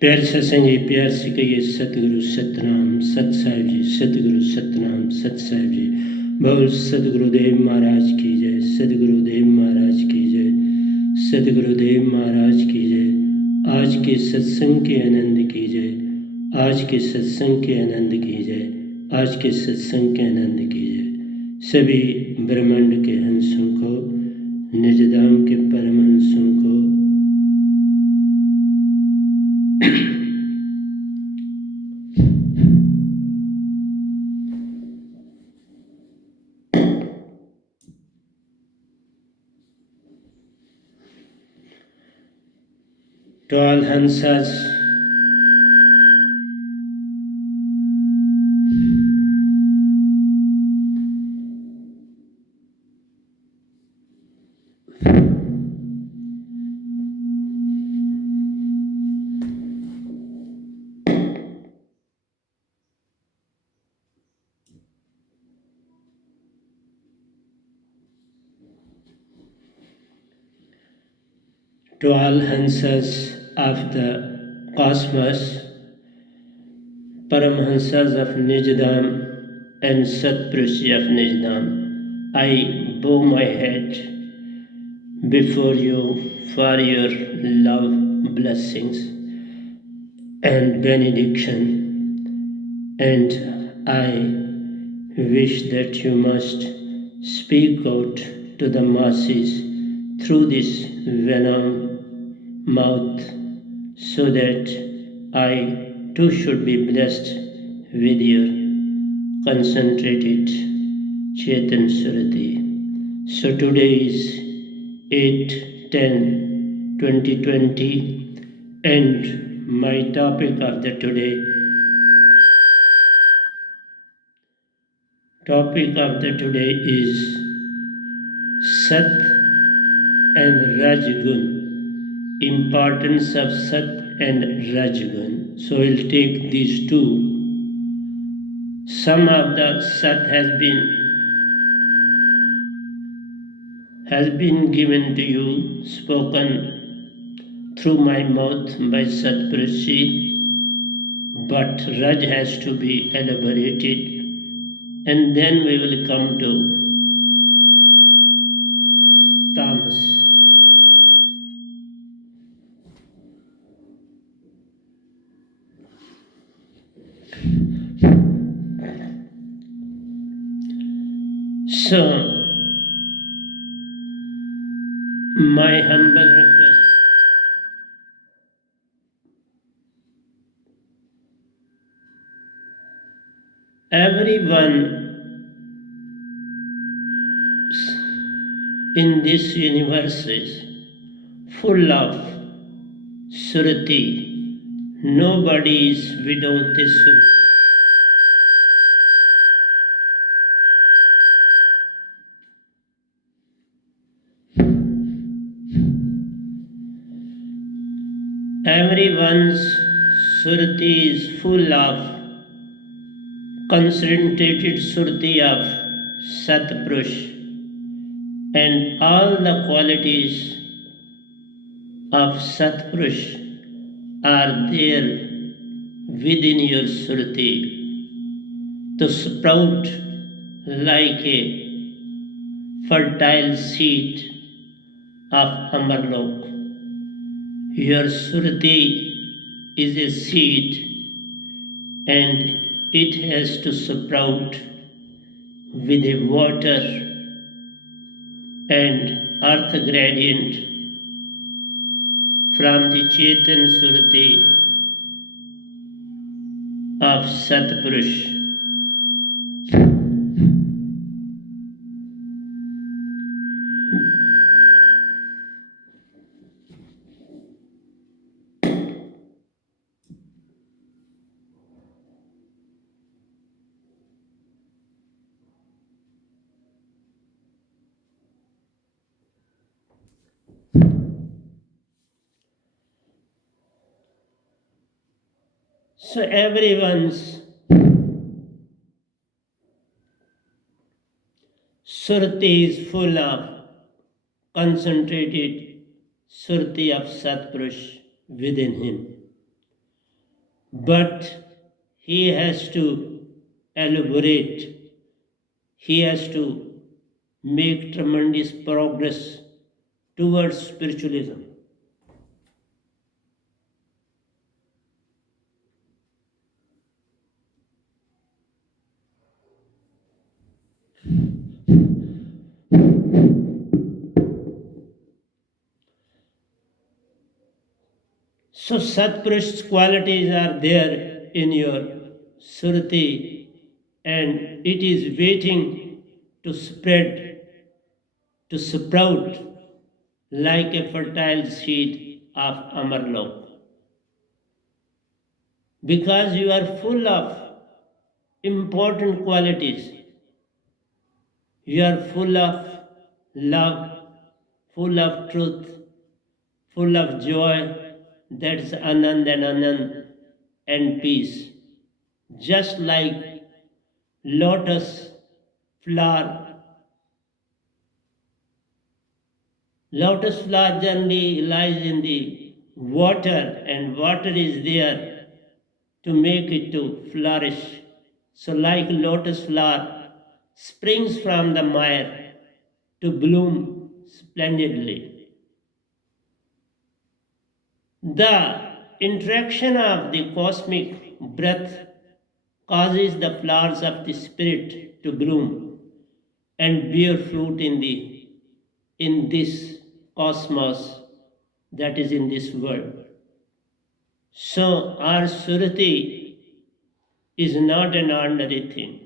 प्यारे सत्संग जी, प्यार से कहिए सतगुरु सतनाम सत साहिब जी। सतगुरु सतनाम सत साहिब जी। बोल सतगुरुदेव महाराज की जय। सतगुरुदेव महाराज की जय। सतगुरुदेव महाराज की जय। आज के सत्संग के आनंद की जय। आज के सत्संग के आनंद की जय। आज के सत्संग के आनंद की जय। सभी ब्रह्मांड के हंसों को, निजधाम के परमहंसों को, to all Hansas, to all Hansas of the cosmos, Paramhansas of Nijdam and Satpurushi of Nijdam, I bow my head before you for your love, blessings and benediction, and I wish that you must speak out to the masses through this venom mouth, so that I too should be blessed with your concentrated Chetan Surati. So today is 8/10/2020, and my topic of the today is Sat and Rajgun, importance of Sat and Rajgun. So we'll take these two. Some of the Sat has been given to you, spoken through my mouth by Satpurushi, but Raj has to be elaborated, and then we will come to Tamas. So, my humble request, everyone in this universe is full of Surati. Nobody is without a Surati. Everyone's Surati is full of concentrated Surti of Satpurush, and all the qualities of Satpurush are there within your Surti to sprout like a fertile seed of Amarlok. Your Surti is a seed, and it has to sprout with a water and earth gradient from the Chetan Surti of Satpurush. So everyone's Surti is full of concentrated Surti of Satpurush within him. but he has to elaborate, he has to make tremendous progress towards spiritualism. So Satpurush's qualities are there in your Surti, and it is waiting to spread, to sprout like a fertile seed of Amarlok. Because you are full of important qualities, you are full of love, full of truth, full of joy, that's Anand and Anand and peace. Just like lotus flower. Lotus flower generally lies in the water, and water is there to make it to flourish. So like lotus flower springs from the mire to bloom splendidly. The interaction of the cosmic breath causes the flowers of the spirit to bloom and bear fruit in this cosmos, that is in this world. So our surati is not an ordinary thing.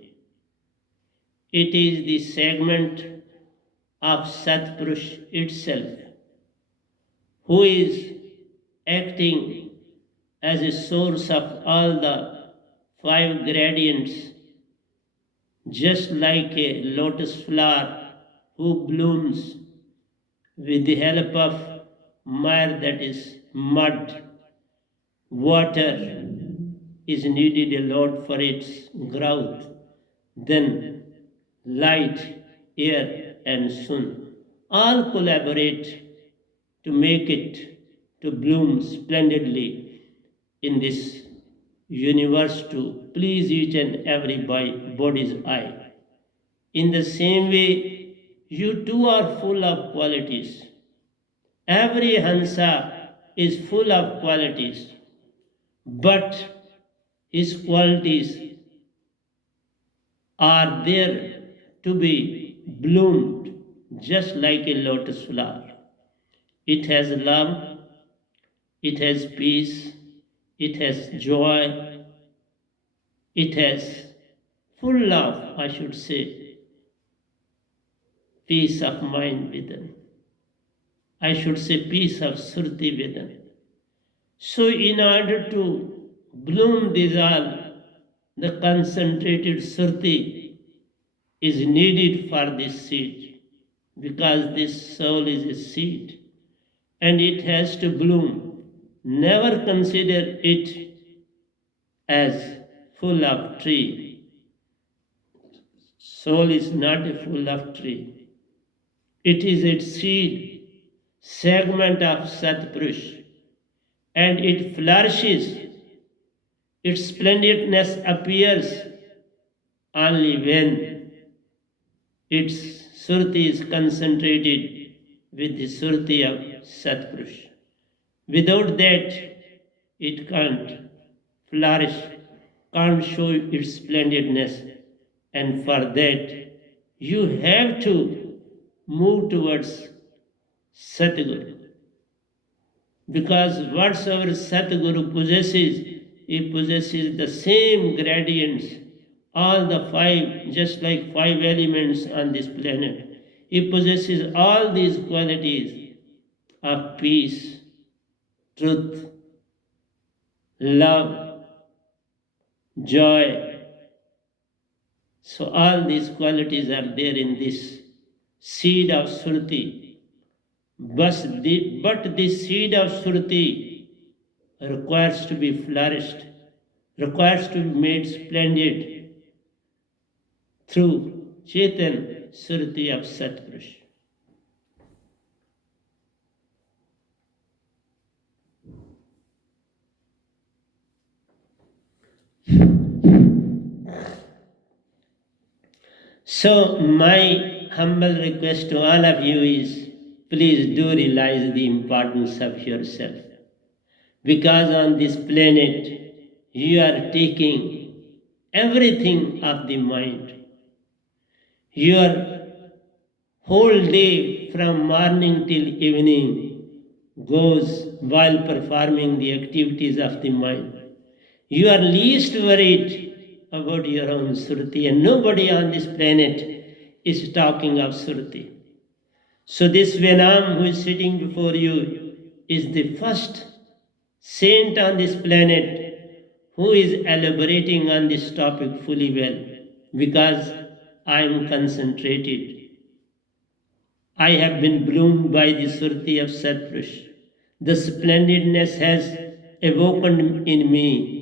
It is the segment of Satpurush itself, who is acting as a source of all the five gradients, just like a lotus flower who blooms with the help of mire, that is mud. Water is needed a lot for its growth. Then light, air, and sun all collaborate to make it to bloom splendidly in this universe to please each and every body's eye. In the same way, you too are full of qualities. Every Hansa is full of qualities, but his qualities are there to be bloomed just like a lotus flower. It has love, it has peace, it has joy, it has full of, I should say, peace of mind within. I should say peace of surti within. So in order to bloom these all, the concentrated surti is needed for this seed, because this soul is a seed and it has to bloom. Never consider it as full of tree. Soul is not a full of tree. It is its seed, segment of Satpurush, and it flourishes. Its splendidness appears only when its surti is concentrated with the surti of Satpurush. Without that, it can't flourish, can't show its splendidness, and for that, you have to move towards Satguru. Because whatsoever Satguru possesses, he possesses the same gradients, all the five, just like five elements on this planet. He possesses all these qualities of peace, truth, love, joy. So all these qualities are there in this seed of Surti. But this seed of Surti requires to be flourished, requires to be made splendid through Chetan Surti of Satpurush. So my humble request to all of you is, please do realize the importance of yourself. Because on this planet, you are taking everything of the mind. Your whole day from morning till evening goes while performing the activities of the mind. You are least worried about your own Surti, and nobody on this planet is talking of Surti. So, this Venam who is sitting before you is the first saint on this planet who is elaborating on this topic fully well, because I am concentrated. I have been bloomed by the Surti of Satpurush. The splendidness has awoken in me,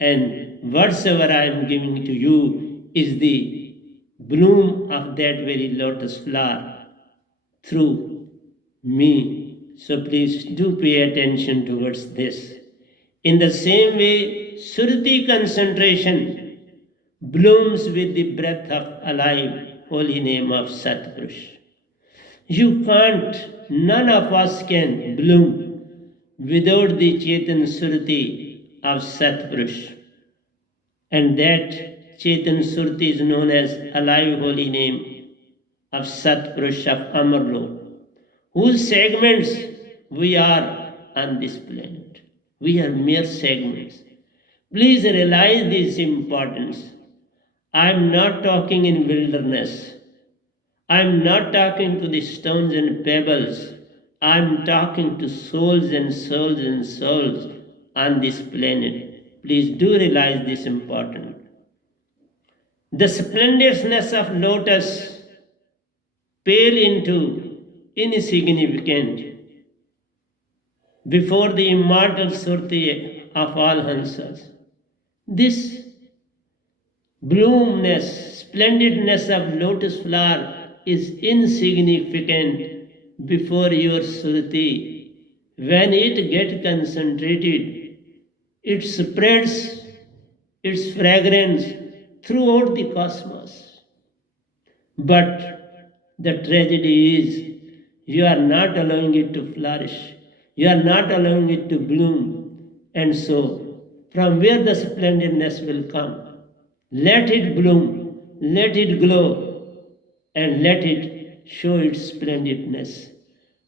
and whatsoever I am giving to you is the bloom of that very lotus flower through me. So please do pay attention towards this. In the same way, Surti concentration blooms with the breath of alive holy name of Satpurush. You can't, none of us can bloom without the Chetan Surti of Satpurush. And that Chetan Surti is known as alive holy name of Satpurush of Amarlo, whose segments we are on this planet. We are mere segments. Please realize this importance. I am not talking in wilderness. I am not talking to the stones and pebbles. I am talking to souls and souls and souls on this planet. Please do realize this important. The splendidness of lotus pale into insignificant before the immortal Surti of all Hansas. This bloomness, splendidness of lotus flower is insignificant before your Surti. When it gets concentrated, it spreads its fragrance throughout the cosmos. But the tragedy is you are not allowing it to flourish. You are not allowing it to bloom. And so, from where the splendidness will come? Let it bloom, let it glow, and let it show its splendidness.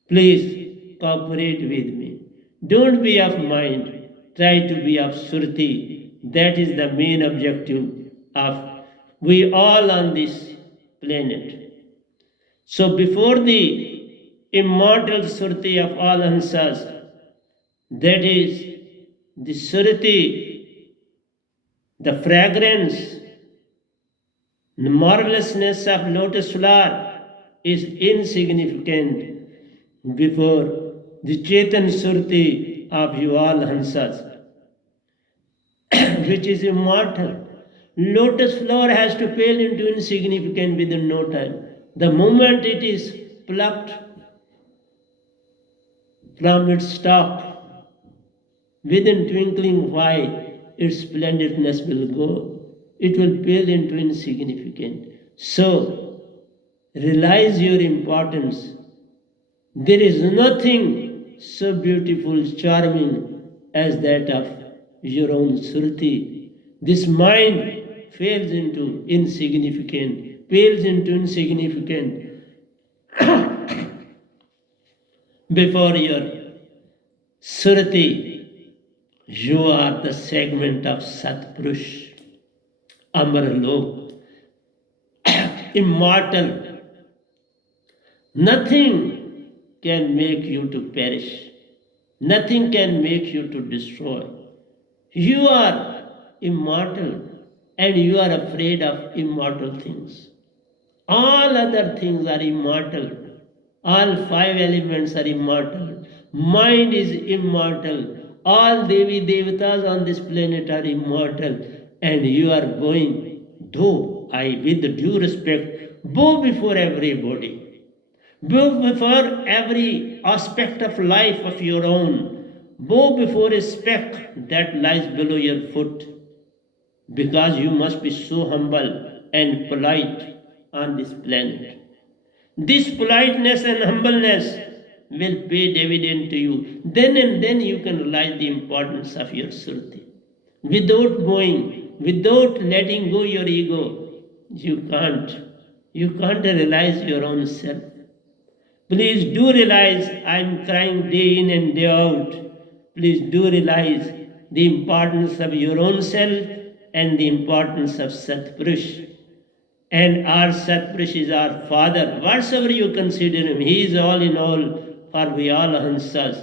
Please cooperate with me. Don't be of mind, try to be of Surti. That is the main objective of we all on this planet. So before the immortal Surti of all Hansas, that is the Surti, the fragrance, the marvelousness of lotus flower is insignificant before the Chetan Surti of you all Hansas, which is immortal. Lotus flower has to pale into insignificant within no time. The moment it is plucked from its stalk, within twinkling of eye, its splendidness will go. It will pale into insignificant. So, realize your importance. There is nothing so beautiful, charming as that of your own Surti. This mind fails into insignificant, pales into insignificant before your Surti. You are the segment of Satpurush, Amarlok, immortal. Nothing can make you to perish. Nothing can make you to destroy. You are immortal and you are afraid of immortal things. All other things are immortal. All five elements are immortal. Mind is immortal. All Devi Devatas on this planet are immortal. And you are going, though I, with due respect, bow before everybody. Bow before every aspect of life of your own. Bow before a speck that lies below your foot. because you must be so humble and polite on this planet. This politeness and humbleness will pay dividend to you. Then and then you can realize the importance of your Surti. Without letting go your ego, you can't. You can't realize your own self. Please do realize I am crying day in and day out. Please do realize the importance of your own self and the importance of Satpurush. And our Satpurush is our father. Whatsoever you consider him, he is all in all for we all Hansas.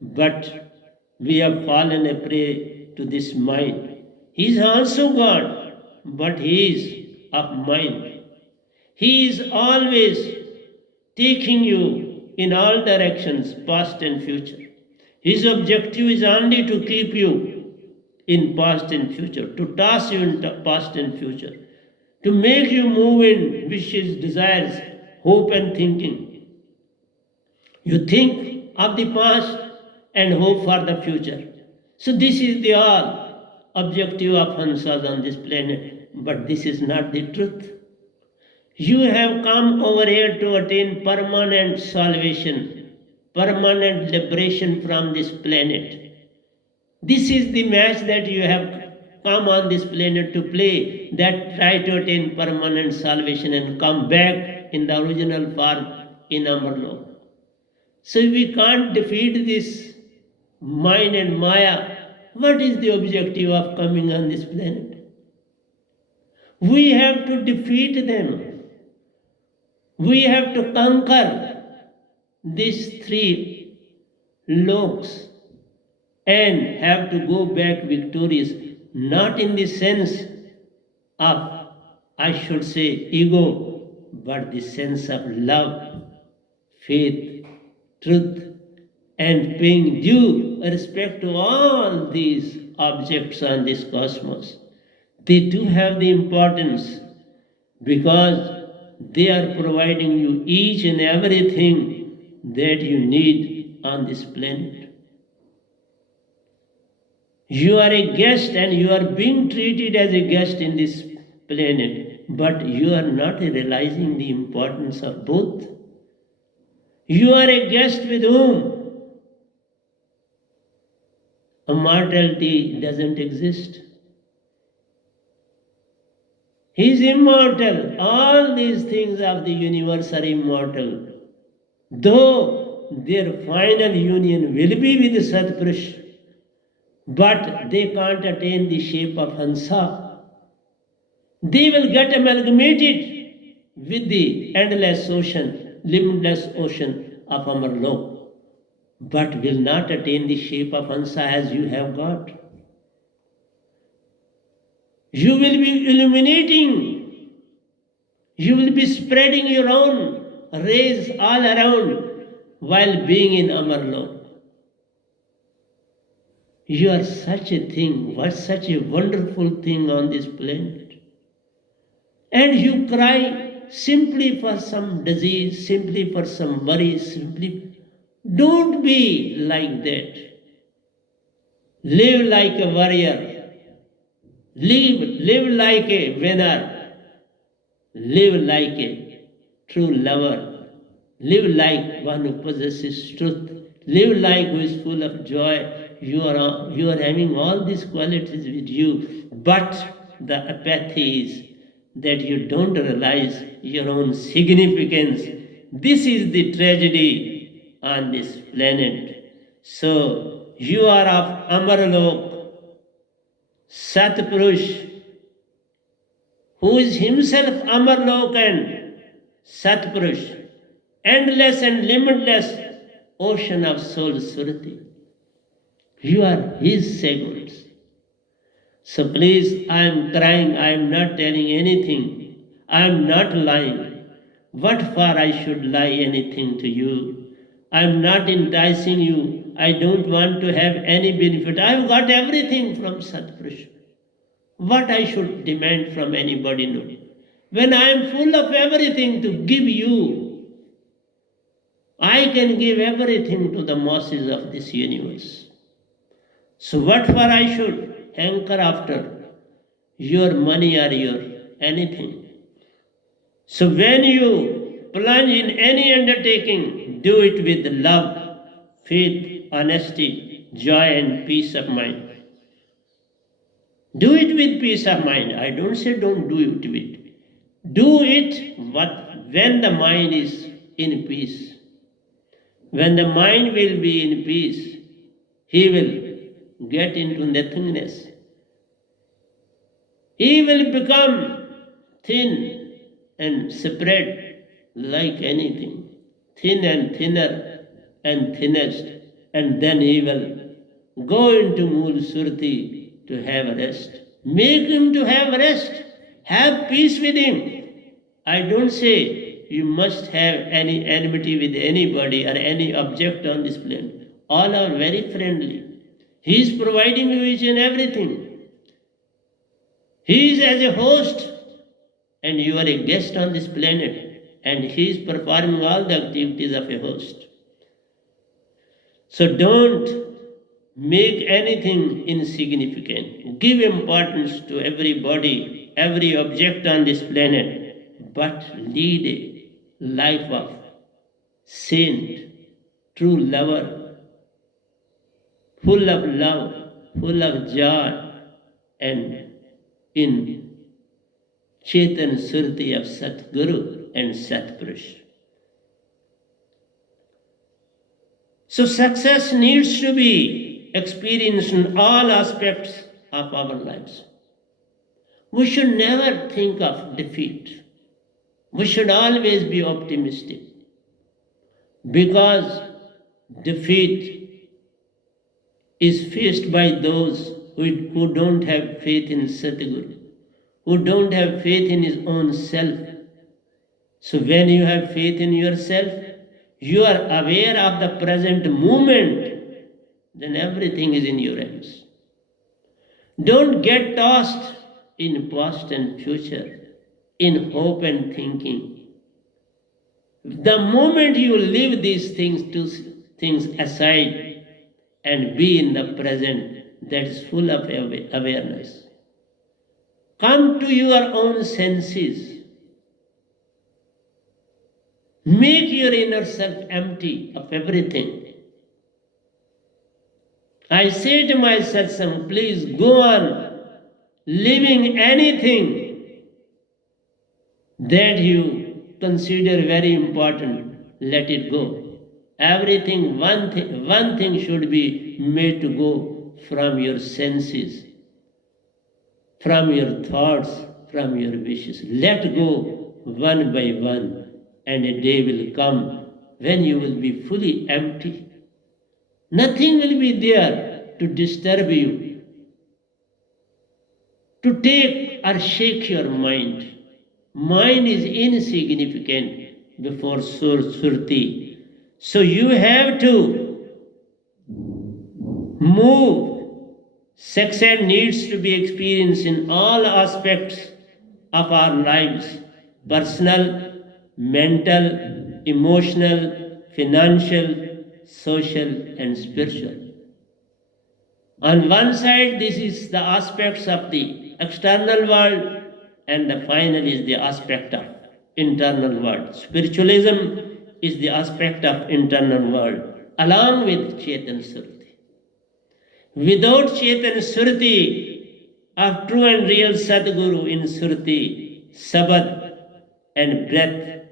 But we have fallen a prey to this mind. He is also God, but he is of mind. He is always taking you in all directions, past and future. His objective is only to keep you in past and future, to toss you in past and future, to make you move in wishes, desires, hope, and thinking. You think of the past and hope for the future. So, this is the all objective of Hansas on this planet, but this is not the truth. You have come over here to attain permanent salvation, permanent liberation from this planet. This is the match that you have come on this planet to play, that try to attain permanent salvation and come back in the original form in Amarlok. So we can't defeat this mind and Maya. What is the objective of coming on this planet? We have to defeat them. We have to conquer these three loks and have to go back victorious, not in the sense of, I should say, ego, but the sense of love, faith, truth, and paying due respect to all these objects on this cosmos. They do have the importance because they are providing you each and everything that you need on this planet. You are a guest and you are being treated as a guest in this planet, but you are not realizing the importance of both. You are a guest with whom immortality doesn't exist. He is immortal. All these things of the universe are immortal. Though their final union will be with Satpurush, but they can't attain the shape of Hansa. They will get amalgamated with the endless ocean, limitless ocean of Amarlok, but will not attain the shape of Hansa as you have got. You will be illuminating. You will be spreading your own rays all around while being in Amarlok. You are such a thing, what such a wonderful thing on this planet. And you cry simply for some disease, simply for some worry, simply. Don't be like that. Live like a warrior. Live like a winner. Live like a true lover. Live like one who possesses truth. Live like who is full of joy. You are having all these qualities with you, but the apathy is that you don't realize your own significance. This is the tragedy on this planet. So you are of Amarlok, Satpurush, who is himself Amarlok and Satpurush, endless and limitless ocean of soul Surati. You are his seconds. So please, I am crying, I am not telling anything. I am not lying. What for I should lie anything to you? I am not enticing you. I don't want to have any benefit. I have got everything from Satpurush. What I should demand from anybody? No. When I am full of everything to give you, I can give everything to the masses of this universe. So what for I should hanker after? your money or your anything. So when you plunge in any undertaking, do it with love, faith, honesty, joy, and peace of mind. Do it with peace of mind. I don't say don't do it with. Do it when the mind is in peace. When the mind will be in peace, he will get into nothingness. He will become thin and spread like anything, thin and thinner and thinnest, and then he will go into Mool Surti to have rest. Make him to have rest. Have peace with him. I don't say you must have any enmity with anybody or any object on this planet. All are very friendly. He is providing you each and everything. He is as a host and you are a guest on this planet, and he is performing all the activities of a host. So don't make anything insignificant. Give importance to everybody, every object on this planet, but lead a life of saint, true lover, full of love, full of joy, and in Chetan Surti of Satguru and Satpurush. So success needs to be experienced in all aspects of our lives. We should never think of defeat. We should always be optimistic, because defeat is faced by those who don't have faith in Satguru, who don't have faith in his own self. So when you have faith in yourself, you are aware of the present moment, then everything is in your hands. Don't get tossed in past and future, in hope and thinking. The moment you leave these things aside and be in the present, that is full of awareness. Come to your own senses. Make your inner self empty of everything. I say to my satsang, please go on living anything that you consider very important. Let it go. Everything, one thing should be made to go from your senses, from your thoughts, from your wishes. Let go one by one, and a day will come when you will be fully empty. Nothing will be there to disturb you, to take or shake your mind. Mind is insignificant before Surti. So you have to move. Success needs to be experienced in all aspects of our lives: personal, mental, emotional, financial, social, and spiritual. On one side, this is the aspects of the external world, and the final is the aspect of internal world. Spiritualism is the aspect of internal world, along with Chetan Surti. Without Chetan Surti of true and real Sadguru in Surti, Sabad, and breath,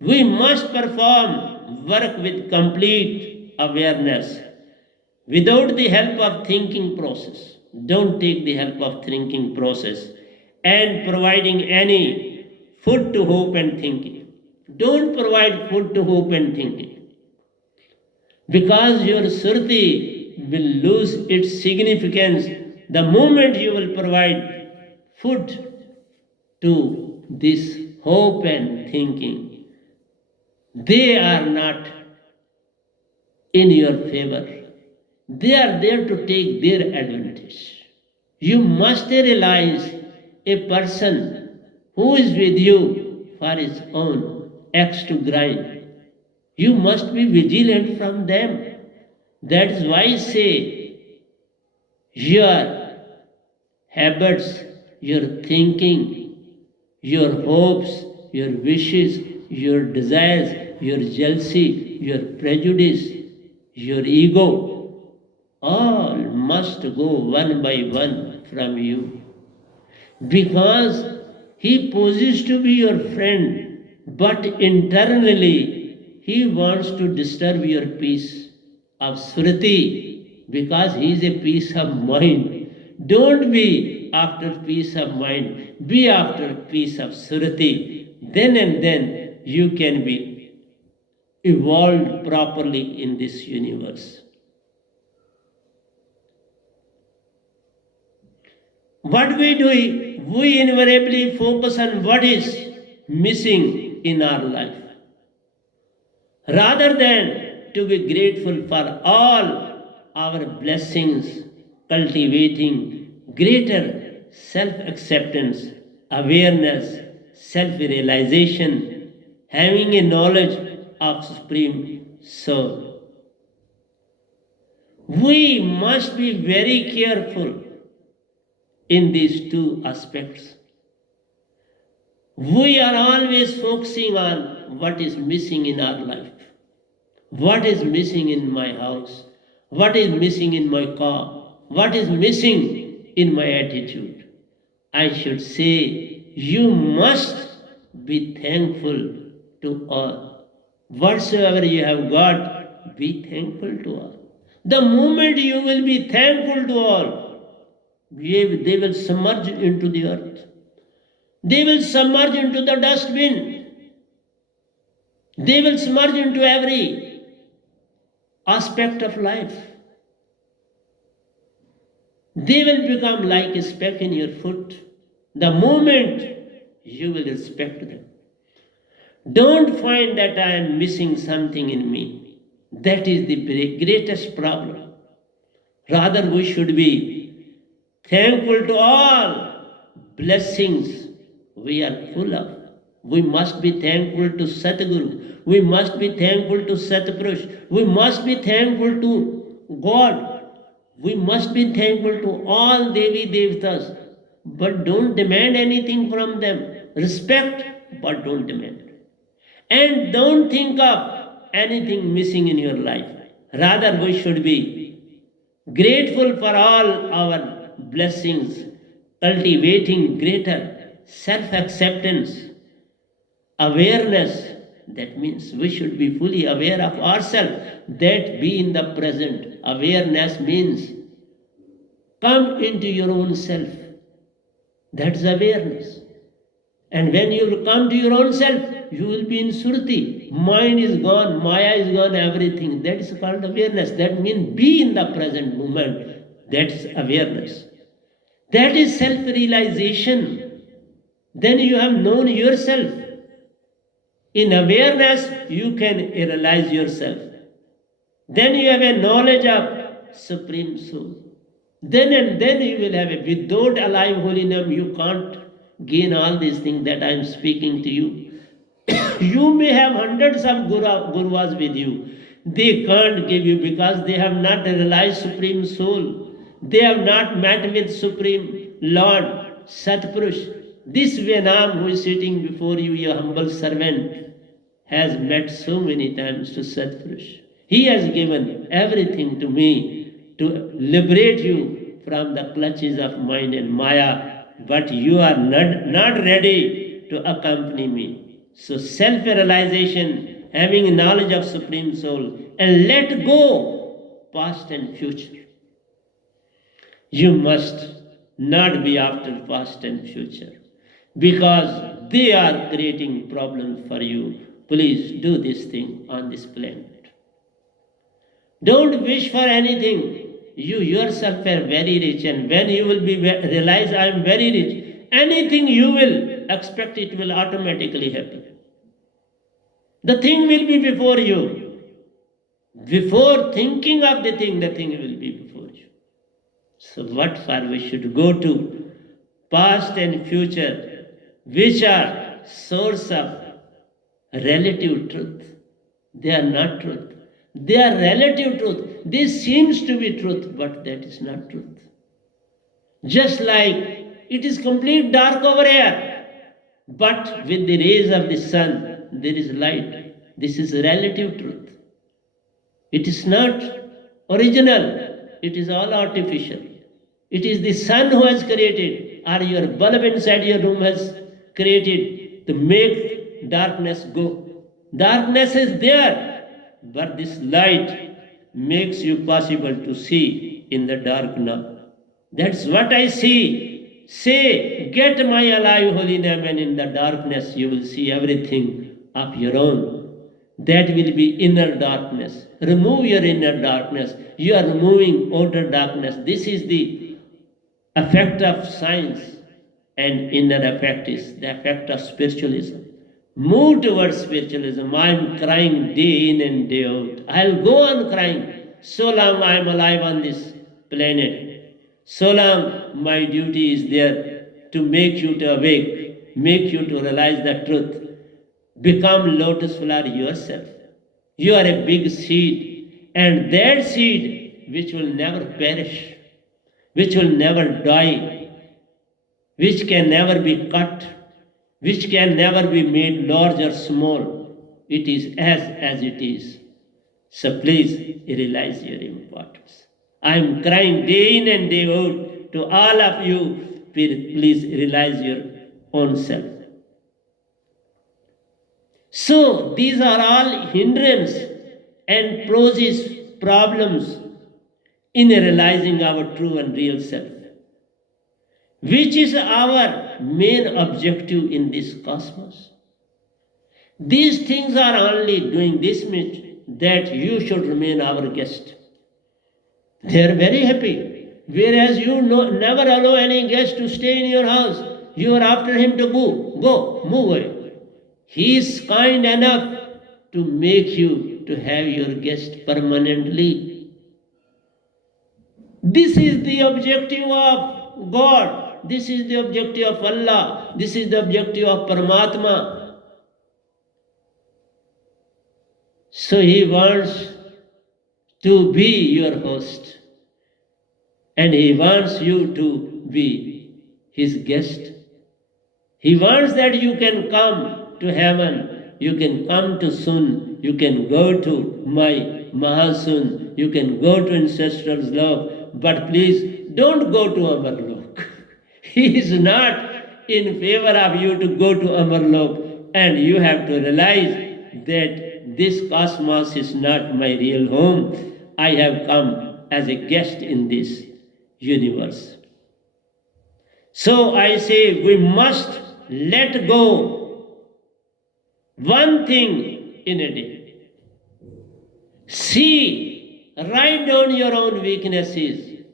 we must perform work with complete awareness, without the help of thinking process. Don't take the help of thinking process and providing any food to hope and thinking. Don't provide food to hope and thinking, because your Surti will lose its significance the moment you will provide food to this hope and thinking. They are not in your favor. They are there to take their advantage. You must realize a person who is with you for his own axe to grind. You must be vigilant from them. That is why I say your habits your thinking, your hopes, your wishes, your desires, your jealousy, your prejudice, your ego, all must go one by one from you. Because he poses to be your friend, but internally he wants to disturb your peace of Smriti, because he is a peace of mind. Don't be after peace of mind, be after peace of Smriti. Then and then you can be evolved properly in this universe. What we do, we invariably focus on what is missing in our life, rather than to be grateful for all our blessings, cultivating greater self acceptance, awareness, self realization, having a knowledge of Supreme Soul. We must be very careful in these two aspects. We are always focusing on what is missing in our life. What is missing in my house? What is missing in my car? What is missing in my attitude? I should say, you must be thankful to all. Whatsoever you have got, be thankful to all. The moment you will be thankful to all, they will submerge into the earth. They will submerge into the dustbin. They will submerge into every aspect of life. They will become like a speck in your foot. The moment you will respect them. Don't find that I am missing something in me. That is the greatest problem. Rather, we should be thankful to all blessings we are full of. We must be thankful to Satguru. We must be thankful to Satpurush. We must be thankful to God. We must be thankful to all Devi Devtas. But don't demand anything from them. Respect, but don't demand. And don't think of anything missing in your life. Rather, we should be grateful for all our blessings, cultivating greater self acceptance, awareness. That means we should be fully aware of ourselves, that be in the present. Awareness means come into your own self. That's awareness. And when you come to your own self, you will be in Surti. Mind is gone, Maya is gone, everything. That is called awareness. That means be in the present moment. That's awareness. That is self-realization. Then you have known yourself. In awareness, you can realize yourself. Then you have a knowledge of Supreme Soul. Then and then you will have a, without alive holy name, you can't gain all these things that I am speaking to you. You may have hundreds of gurus with you. They can't give you because they have not realized Supreme Soul. They have not met with Supreme Lord, Satpurush. This Venam who is sitting before you, your humble servant, has met so many times to Satpurush. He has given everything to me to liberate you from the clutches of mind and Maya, but you are not ready to accompany me. So self-realization, having knowledge of Supreme Soul, and let go past and future. You must not be after past and future, because they are creating problems for you. Please do this thing on this planet. Don't wish for anything. You yourself are very rich, and when you will be realize I am very rich, anything you will expect, it will automatically happen. The thing will be before you. Before thinking of the thing will be before you. So what for we should go to past and future, which are source of relative truth. They are not truth. They are relative truth. This seems to be truth, but that is not truth. Just like It is complete dark over here. But with the rays of the sun, there is light. This is relative truth. It is not original. It is all artificial. It is the sun who has created, or your bulb inside your room has created to make darkness go. Darkness is there, but this light makes you possible to see in the dark now. That's what I see. Say, get my alive holy name, and in the darkness you will see everything of your own. That will be inner darkness. Remove your inner darkness. You are removing outer darkness. This is the effect of science, and inner effect is the effect of spiritualism. Move towards spiritualism. I am crying day in and day out. I'll go on crying so long I am alive on this planet. So long my duty is there to make you to awake, make you to realize the truth. Become lotus flower yourself. You are a big seed, and that seed which will never perish, which will never die, which can never be cut, which can never be made large or small. It is as it is. So please realize your importance. I am crying day in and day out to all of you. Please realize your own self. So these are all hindrance and problems in realizing our true and real self, which is our main objective in this cosmos. These things are only doing this much, that you should remain our guest. They are very happy, whereas you never allow any guest to stay in your house. You are after him to go, move away. He is kind enough to make you to have your guest permanently. This is the objective of God. This is the objective of Allah. This is the objective of Paramatma. So He wants to be your host, and He wants you to be His guest. He wants that you can come to heaven, you can come to Sun, you can go to my Mahasun, you can go to ancestral love, but please don't go to Amarlok. He is not in favor of you to go to Amarlok, and you have to realize that this cosmos is not my real home. I have come as a guest in this universe. So I say we must let go one thing in a day. See, write down your own weaknesses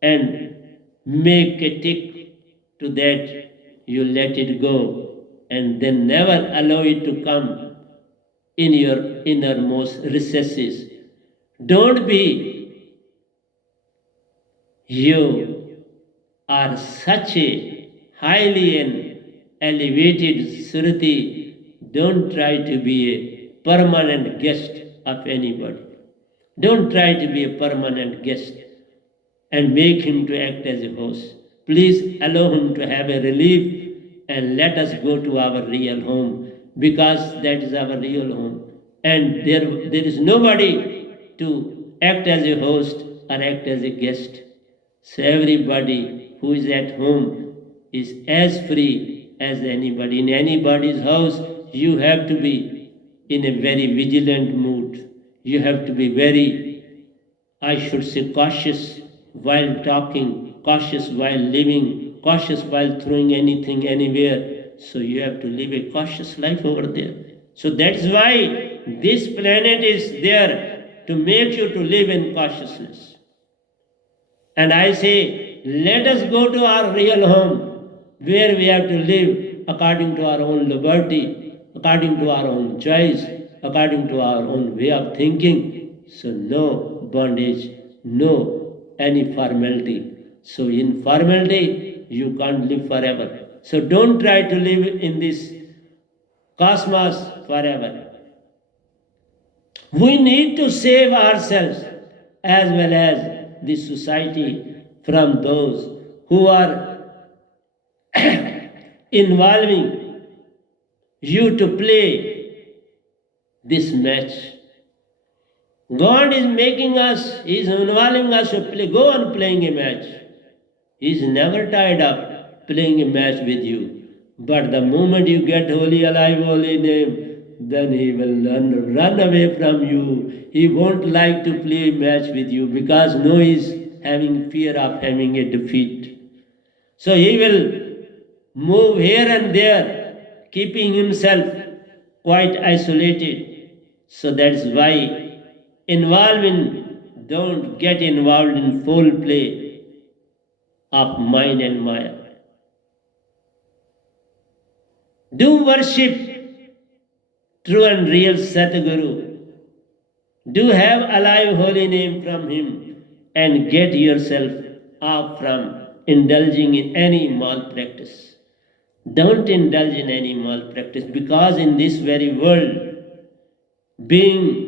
and make a tick to that. You let it go, and then never allow it to come in your innermost recesses. Don't be. You are such a highly and elevated Suruti. Don't try to be a permanent guest of anybody. Don't try to be a permanent guest and make him to act as a host. Please allow him to have a relief, and let us go to our real home, because that is our real home. And there is nobody to act as a host or act as a guest. So everybody who is at home is as free as anybody. In anybody's house, you have to be in a very vigilant mood. You have to be very, I should say, cautious while talking, cautious while living, cautious while throwing anything anywhere. So you have to live a cautious life over there. So that's why this planet is there, to make you to live in cautiousness. And I say, let us go to our real home, where we have to live according to our own liberty, according to our own choice, according to our own way of thinking. So no bondage, no any formality. So in formality, you can't live forever. So don't try to live in this cosmos forever. We need to save ourselves as well as the society from those who are involving you to play this match. God is making us, He is involving us to play. Go on playing a match. He is never tired of playing a match with you. But the moment you get holy, alive, holy name, then He will run away from you. He won't like to play a match with you because no, He is having fear of having a defeat. So He will move here and there, keeping Himself quite isolated. So that's why don't get involved in foul play of mind and maya. Do worship true and real Satguru. Do have alive holy name from Him and get yourself off from indulging in any malpractice. Don't indulge in any malpractice because in this very world, being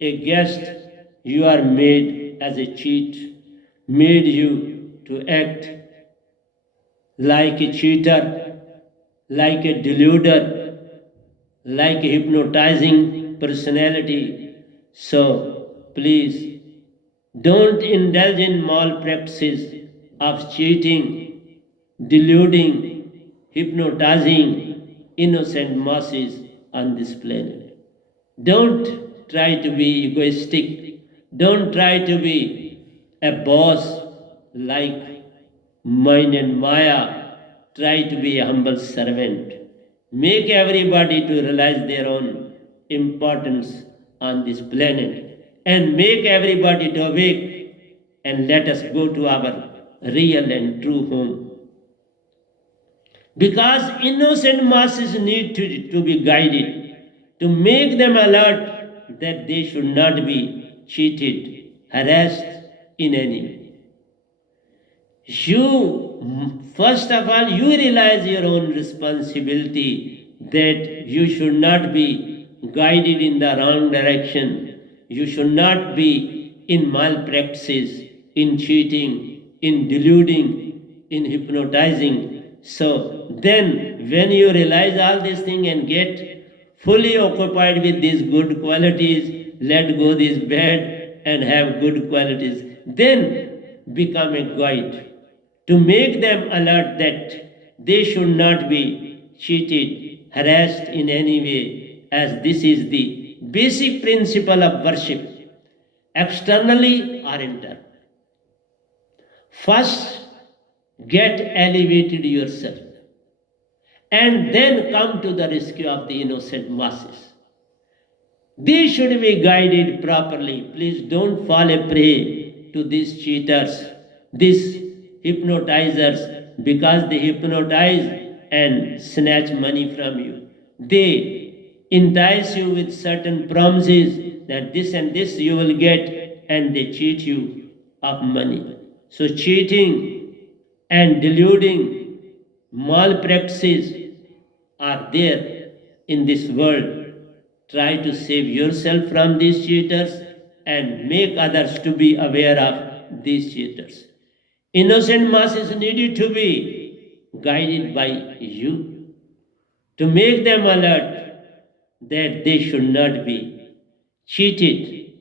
a guest, you are made as a cheat, made you to act like a cheater, like a deluder, like a hypnotizing personality. So please don't indulge in malpractices of cheating, deluding, hypnotizing innocent masses on this planet. Don't try to be egoistic. Don't try to be a boss like mind and maya. Try to be a humble servant. Make everybody to realize their own importance on this planet and make everybody to awake and let us go to our real and true home. Because innocent masses need to be guided, to make them alert that they should not be cheated, harassed in any way. First of all, you realize your own responsibility that you should not be guided in the wrong direction. You should not be in malpractices, in cheating, in deluding, in hypnotizing. So then, when you realize all these things and get fully occupied with these good qualities, let go these bad and have good qualities, then become a guide to make them alert that they should not be cheated, harassed in any way, as this is the basic principle of worship, externally or internally. First, get elevated yourself, and then come to the rescue of the innocent masses. They should be guided properly. Please don't fall a prey to these cheaters, these hypnotizers, because they hypnotize and snatch money from you. They entice you with certain promises that this and this you will get, and they cheat you of money. So cheating and deluding malpractices are there in this world. Try to save yourself from these cheaters and make others to be aware of these cheaters. Innocent masses needed to be guided by you to make them alert that they should not be cheated,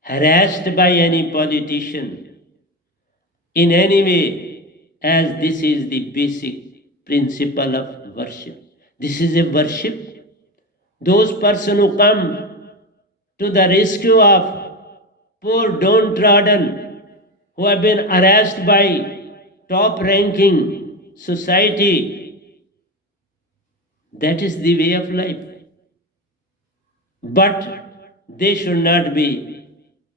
harassed by any politician in any way, as this is the basic principle of worship. This is a worship. Those persons who come to the rescue of poor downtrodden, who have been harassed by top ranking society, that is the way of life. But they should not be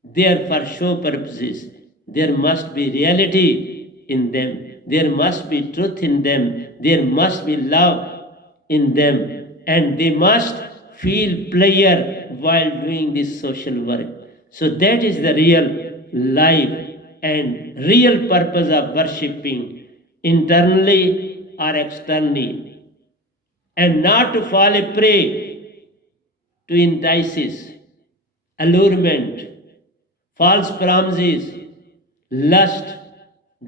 there for show purposes. There must be reality in them. There must be truth in them. There must be love in them. And they must feel pleasure while doing this social work. So that is the real life and real purpose of worshipping, internally or externally, and not to fall a prey to entices, allurement, false promises, lust,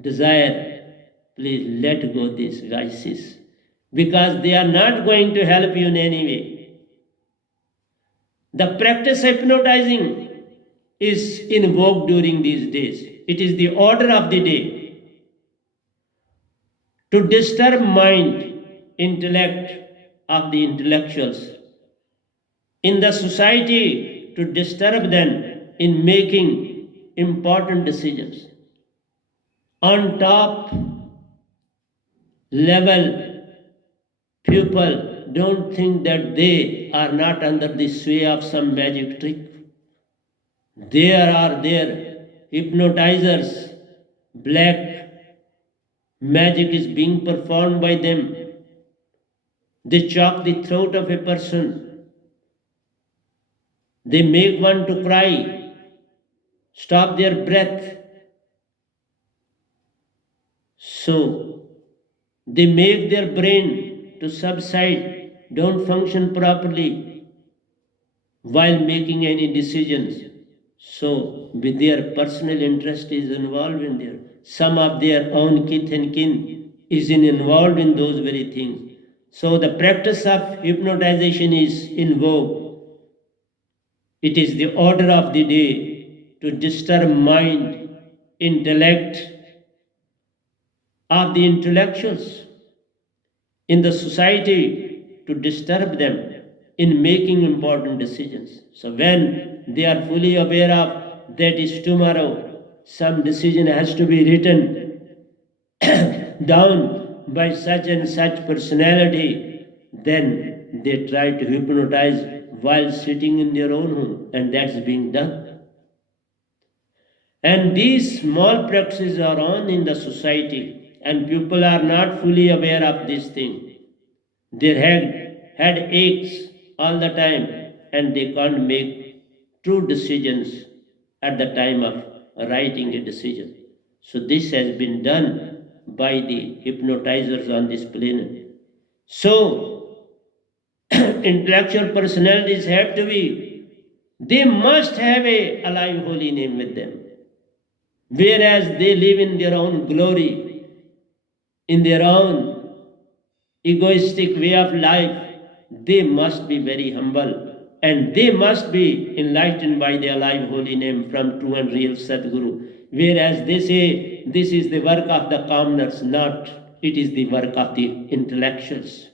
desire. please let go these vices, because they are not going to help you in any way. The practice of hypnotizing is invoked during these days. It is the order of the day to disturb mind, intellect of the intellectuals in the society, to disturb them in making important decisions. On top level, people don't think that they are not under the sway of some magic trick. There are their hypnotizers, black magic is being performed by them. They choke the throat of a person. They make one to cry, stop their breath. So they make their brain to subside, don't function properly while making any decisions. So with their personal interest is involved in there. Some of their own kith and kin is involved in those very things. So the practice of hypnotization is in vogue. It is the order of the day to disturb mind, intellect of the intellectuals in the society, to disturb them in making important decisions. So when they are fully aware of that is tomorrow, some decision has to be written down by such and such personality, then they try to hypnotize while sitting in their own home, and that's being done. And these small practices are on in the society, and people are not fully aware of this thing. Their head aches all the time, and they can't make true decisions at the time of writing a decision. So this has been done by the hypnotizers on this planet. So intellectual personalities have to be, they must have a alive holy name with them. Whereas they live in their own glory, in their own egoistic way of life, they must be very humble, and they must be enlightened by the alive holy name from true and real Sadguru. Whereas they say this is the work of the commoners, not, it is the work of the intellectuals.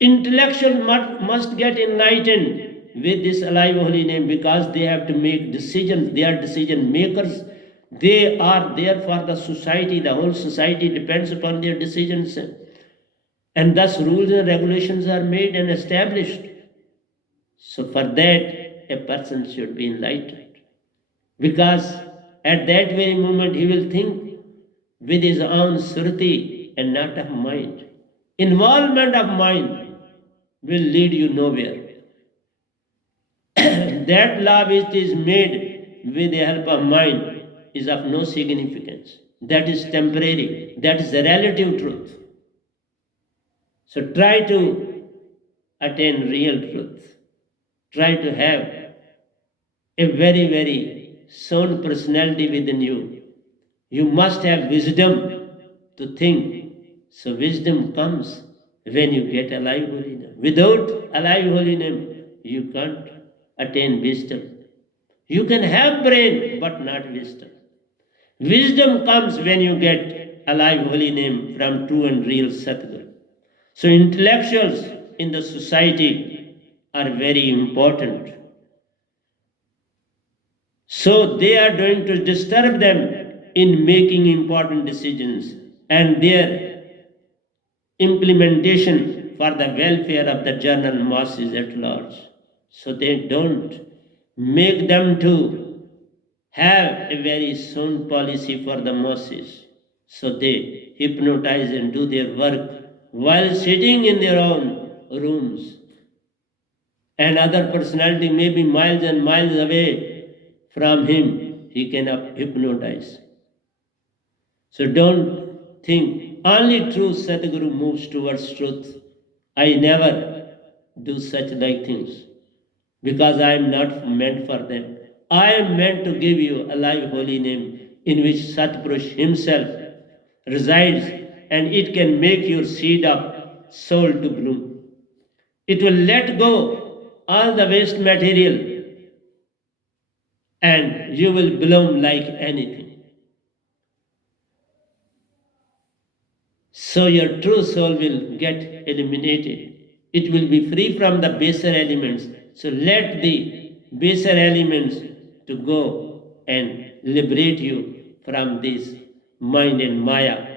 Intellectuals must get enlightened with this alive holy name, because they have to make decisions. They are decision makers. They are there for the society. The whole society depends upon their decisions. And thus rules and regulations are made and established. So for that, a person should be enlightened. Because at that very moment he will think with his own sruti and not of mind. Involvement of mind will lead you nowhere. That law which is made with the help of mind is of no significance. That is temporary. That is the relative truth. So try to attain real truth. Try to have a very, very sound personality within you. You must have wisdom to think. So wisdom comes when you get alive holy name. Without alive holy name, you can't attain wisdom. You can have brain, but not wisdom. Wisdom comes when you get alive holy name from true and real Satguru. So intellectuals in the society are very important. So they are going to disturb them in making important decisions, and their implementation for the welfare of the general masses at large. So they don't make them to have a very sound policy for the masses. So they hypnotize and do their work while sitting in their own rooms. And other personality may be miles and miles away from him, he can hypnotize. So don't think only true Sadguru moves towards truth. I never do such like things, because I am not meant for them. I am meant to give you a live holy name in which Satpurush himself resides and it can make your seed of soul to bloom. It will let go all the waste material and you will bloom like anything. So your true soul will get eliminated. It will be free from the baser elements. So let the baser elements to go and liberate you from this mind and Maya.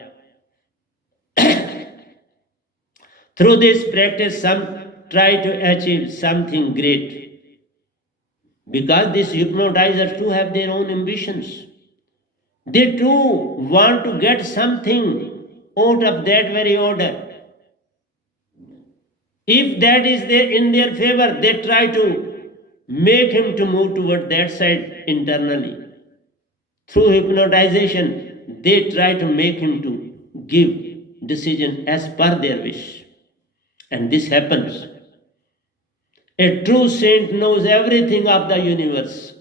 Through this practice, some try to achieve something great because these hypnotizers too have their own ambitions. They too want to get something out of that very order. If that is in their favor, they try to make him to move toward that side internally. Through hypnotization, they try to make him to give decision as per their wish. And this happens. A true saint knows everything of the universe.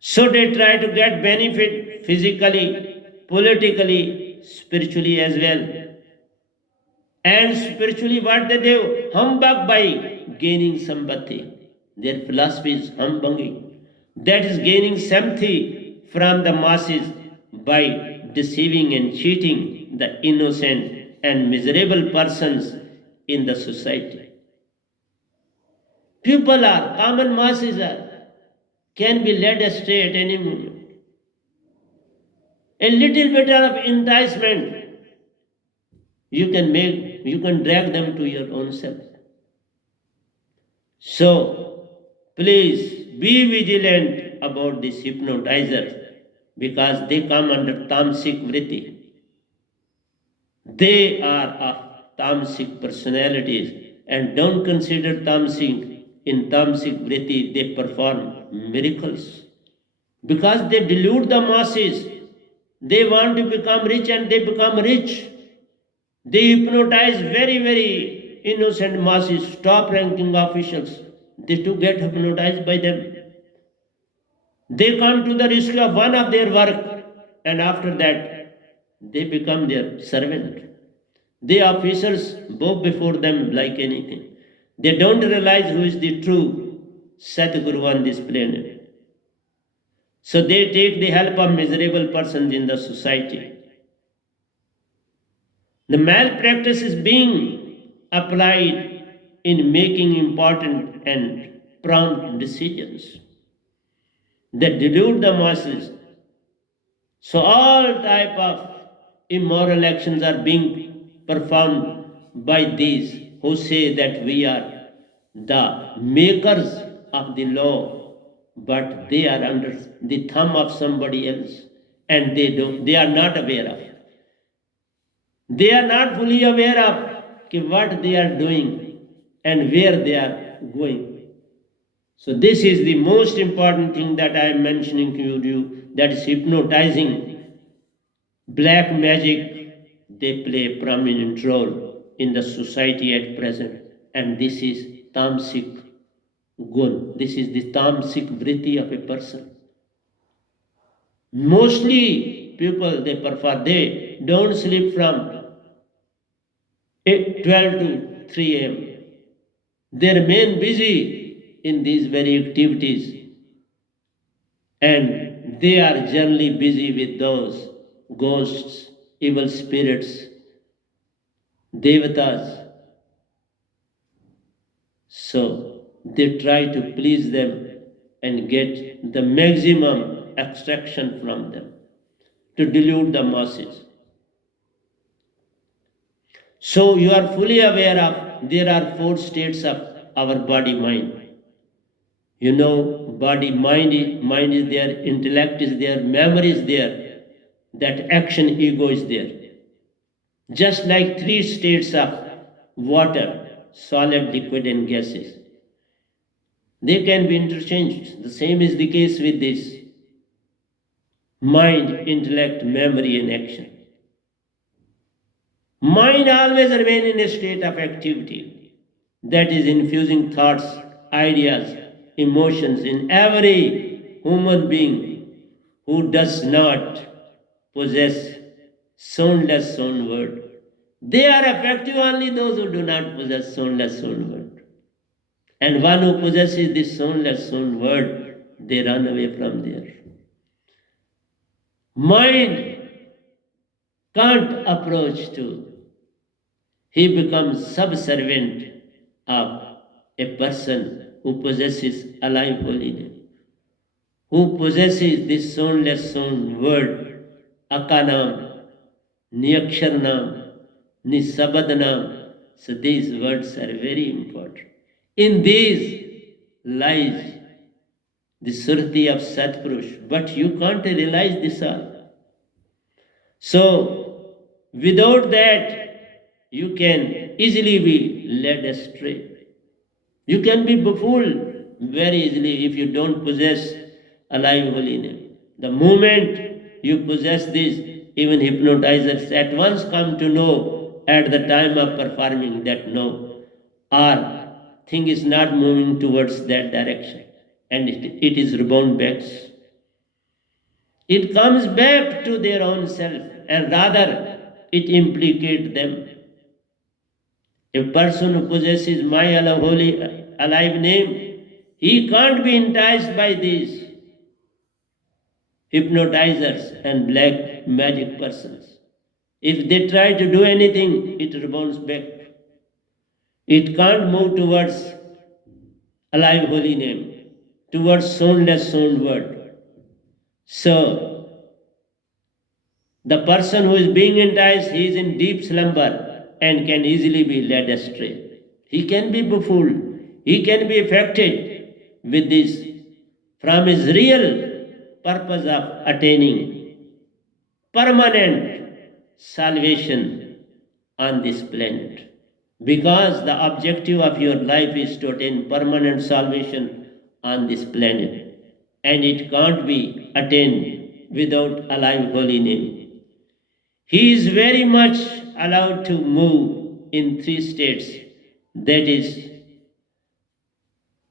So they try to get benefit physically, politically, spiritually as well. And spiritually, what they do? Humbug by gaining sympathy. Their philosophy is humbugging. That is gaining sympathy from the masses by deceiving and cheating the innocent and miserable persons in the society. People are, common masses are, can be led astray at any moment. A little bit of enticement, you can drag them to your own self. So, please be vigilant about these hypnotizers because they come under tamasic vritti. They are of tamasic personalities and don't consider tamasic. In tamasic vritti, they perform miracles because they delude the masses. They want to become rich and they become rich. They hypnotize very, very innocent masses, top ranking officials. They too get hypnotized by them. They come to the rescue of one of their work, and after that, they become their servant. The officers bow before them like anything. They don't realize who is the true Satguru on this planet. So they take the help of miserable persons in the society. The malpractice is being applied in making important and prompt decisions that delude the masses. So all type of immoral actions are being performed by these who say that we are the makers of the law, but they are under the thumb of somebody else, and they are not aware of. They are not fully aware of what they are doing and where they are going. So this is the most important thing that I am mentioning to you, that is hypnotizing. Black magic, they play a prominent role in the society at present, and this is tamasic ghun. This is the tamasic vritti of a person. Mostly people they don't sleep from 12 to 3 a.m. They remain busy in these very activities and they are generally busy with those ghosts, evil spirits, devatas. So they try to please them and get the maximum extraction from them to delude the masses. So you are fully aware of there are 4 states of our body mind. You know, body mind is there, intellect is there, memory is there, that action ego is there. Just like 3 states of water, solid, liquid, and gases. They can be interchanged. The same is the case with this mind, intellect, memory, and action. Mind always remains in a state of activity, that is infusing thoughts, ideas, emotions in every human being who does not possess soundless sound word. They are effective only those who do not possess soundless sound word. And one who possesses this soundless sound word, they run away from there. Mind can't approach to. He becomes subservient of a person who possesses alive holiness, who possesses this soundless sound word, Akanam, Niaksharnam, Nisabadnam. So these words are very important. In these lies the surti of Satpurush, but you can't realize this all. So without that, you can easily be led astray. You can be befooled very easily if you don't possess alive holiness. The moment you possess this, even hypnotizers at once come to know at the time of performing that no, our thing is not moving towards that direction, and it is rebound back. It comes back to their own self, and rather it implicates them. A person who possesses my holy alive name, he can't be enticed by these hypnotizers and black magic persons. If they try to do anything, it rebounds back. It can't move towards alive holy name, towards soundless sound word. So, the person who is being enticed, he is in deep slumber and can easily be led astray. He can be befooled. He can be affected with this from his real purpose of attaining permanent salvation on this planet. Because the objective of your life is to attain permanent salvation on this planet, and it can't be attained without alive holy name. He is very much allowed to move in three states, that is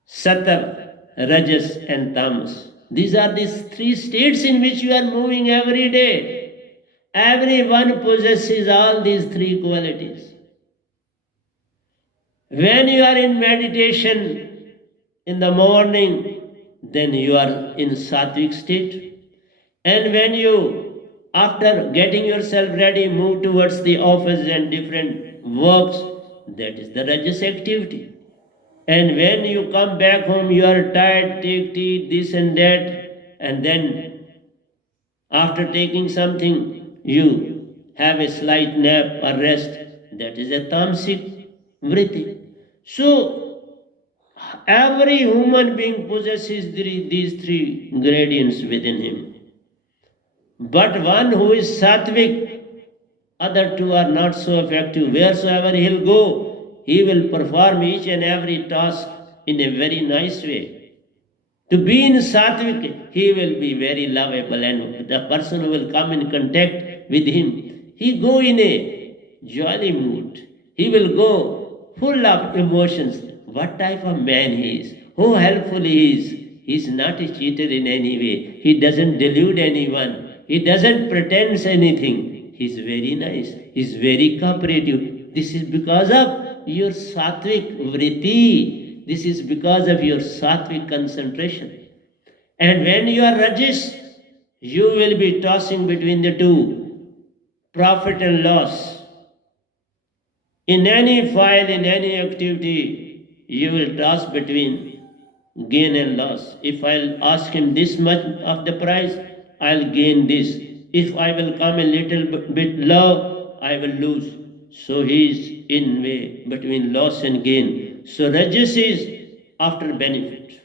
Sattva, Rajas and Tamas. These are these three states in which you are moving every day. Everyone possesses all these three qualities. When you are in meditation in the morning, then you are in sattvic state. And when you, after getting yourself ready, move towards the office and different works, that is the Rajas activity. And when you come back home, you are tired, take tea, this and that, and then after taking something, you have a slight nap or rest. That is a tamasic vritti. So, every human being possesses these three gradients within him. But one who is sattvic, other two are not so effective. Wheresoever he'll go, he will perform each and every task in a very nice way. To be in sattvic, he will be very lovable, and the person who will come in contact with him, he go in a jolly mood. He will go full of emotions. What type of man he is, how helpful he is. He is not a cheater in any way. He doesn't delude anyone. He doesn't pretend anything. He is very nice. He is very cooperative. This is because of your sattvic vritti. This is because of your sattvic concentration. And when you are rajas, you will be tossing between the two, profit and loss. In any file, in any activity, you will toss between gain and loss. If I'll ask him this much of the price, I'll gain this. If I will come a little bit low, I will lose. So he is in way between loss and gain. So rajas is after benefit.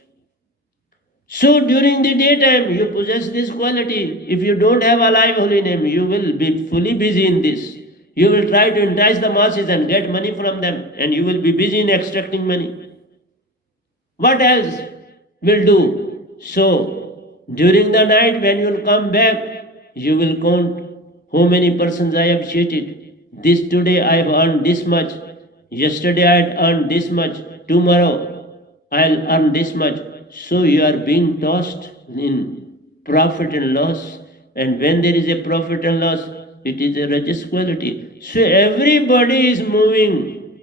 So during the daytime, you possess this quality. If you don't have alive holy name, you will be fully busy in this. You will try to entice the masses and get money from them, and you will be busy in extracting money. What else will do? So during the night, when you will come back, you will count how many persons I have cheated. This today I have earned this much. Yesterday I had earned this much. Tomorrow I'll earn this much. So you are being tossed in profit and loss. And when there is a profit and loss, it is a rajas quality. So everybody is moving.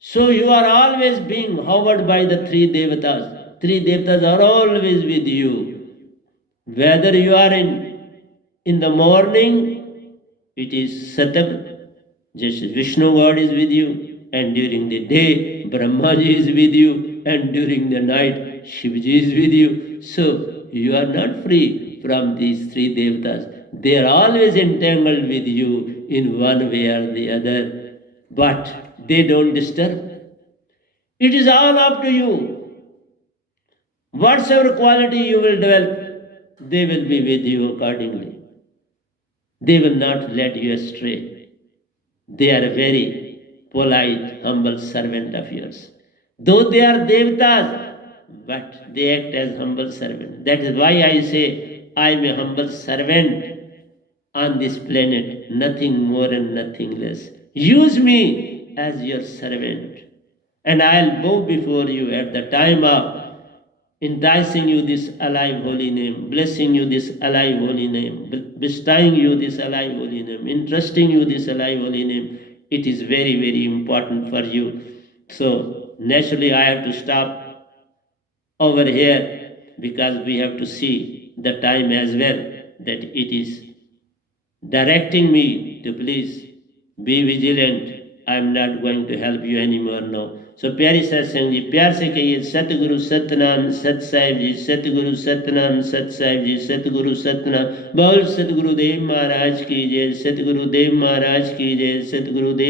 So you are always being hovered by the three devatas. Three devatas are always with you. Whether you are in the morning, it is satam, just Vishnu God is with you, and during the day, Brahmaji is with you, and during the night, Shivji is with you. So you are not free from these three devatas. They are always entangled with you in one way or the other, but they don't disturb. It is all up to you. Whatsoever quality you will develop, they will be with you accordingly. They will not let you astray. They are a very polite, humble servant of yours. Though they are devatas, but they act as humble servants. That is why I say I am a humble servant on this planet, nothing more and nothing less. Use me as your servant, and I'll bow before you at the time of enticing you this alive holy name, blessing you this alive holy name, bestowing you this alive holy name, entrusting you this alive holy name. It is very, very important for you. So naturally I have to stop over here because we have to see the time as well, that it is directing me to please be vigilant. I am not going to help you anymore now. So प्यारी सत्संग जी, प्यार से कहिए सतगुरु सतनाम सत साहिब जी, सतगुरु सतनाम सत साहिब जी, सतगुरु सतनाम। बोल सतगुरुदेव महाराज की जय, सतगुरुदेव महाराज की जय, सतगुरुदेव।